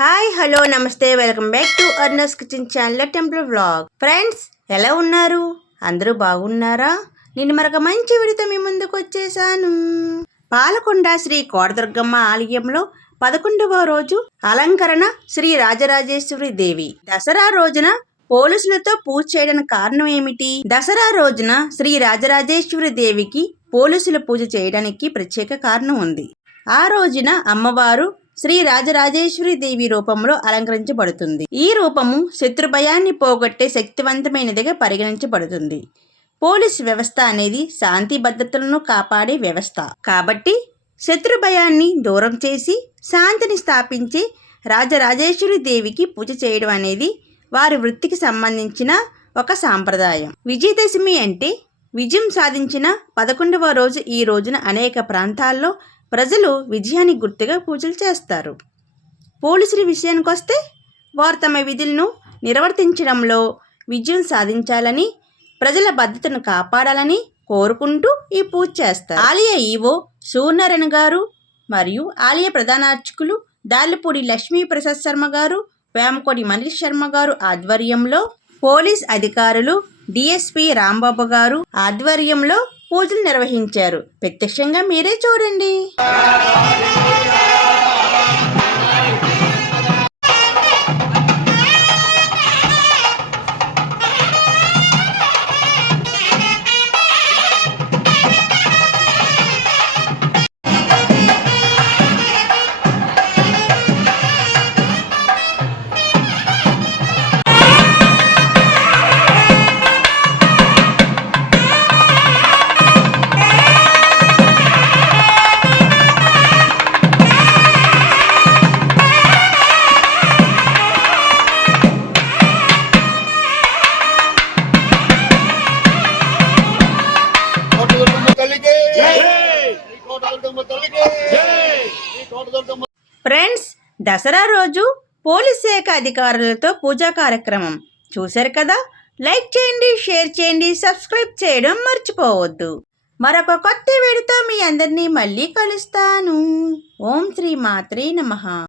Hi hello నమస్తే welcome back to అర్నస్ kitchen channel temple vlog. Friends ఎలా ఉన్నారు? అందరూ బాగున్నారా? నేను మరొక మంచి విడితో మీ ముందుకు వచ్చేసాను. పాలకొండ శ్రీ కోటదుర్గమ్మ ఆలయంలో పదకొండవ రోజు అలంకరణ శ్రీ రాజరాజేశ్వరి దేవి. దసరా రోజున పోలీసులతో పూజ చేయడానికి కారణం ఏమిటి? దసరా రోజున శ్రీ రాజరాజేశ్వరి దేవికి పోలీసుల పూజ చేయడానికి ప్రత్యేక కారణం ఉంది. ఆ రోజున అమ్మవారు శ్రీ రాజరాజేశ్వరి దేవి రూపంలో అలంకరించబడుతుంది. ఈ రూపము శత్రు భయాన్ని పోగొట్టే శక్తివంతమైనదిగా పరిగణించబడుతుంది. పోలీస్ వ్యవస్థ అనేది శాంతి భద్రతలను కాపాడే వ్యవస్థ. కాబట్టి శత్రు భయాన్ని దూరం చేసి శాంతిని స్థాపించి రాజరాజేశ్వరి దేవికి పూజ చేయడం అనేది వారి వృత్తికి సంబంధించిన ఒక సాంప్రదాయం. విజయదశమి అంటే విజయం సాధించిన పదకొండవ రోజు ఈ రోజున అనేక ప్రాంతాల్లో ప్రజలు విజయానికి గుర్తుగా పూజలు చేస్తారు. పోలీసుల విషయానికి వస్తే వారు తమ విధులను నిర్వర్తించడంలో విజయం సాధించాలని ప్రజల భద్రతను కాపాడాలని కోరుకుంటూ ఈ పూజ చేస్తారు. ఆలయ ఈవో సూర్యనారాయణ గారు మరియు ఆలయ ప్రధాన అర్చకులు దాలిపూడి లక్ష్మీ ప్రసాద్ శర్మ గారు వేమకోటి మనీష్ శర్మ గారు ఆధ్వర్యంలో పోలీస్ అధికారులు డిఎస్పి రాంబాబు గారు ఆధ్వర్యంలో పూజలు నిర్వహించారు. ప్రత్యక్షంగా మీరే చూడండి. ఫ్రెండ్స్ దసరా రోజు పోలీస్ శాఖ అధికారులతో పూజా కార్యక్రమం. చూశారు కదా? లైక్ చేయండి షేర్ చేయండి సబ్స్క్రైబ్ చేయడం మర్చిపోవద్దు. మరొక కొత్త వీడితో మీ అందరినీ మళ్ళీ కలుస్తాను. ఓం శ్రీ మాత్రే నమః.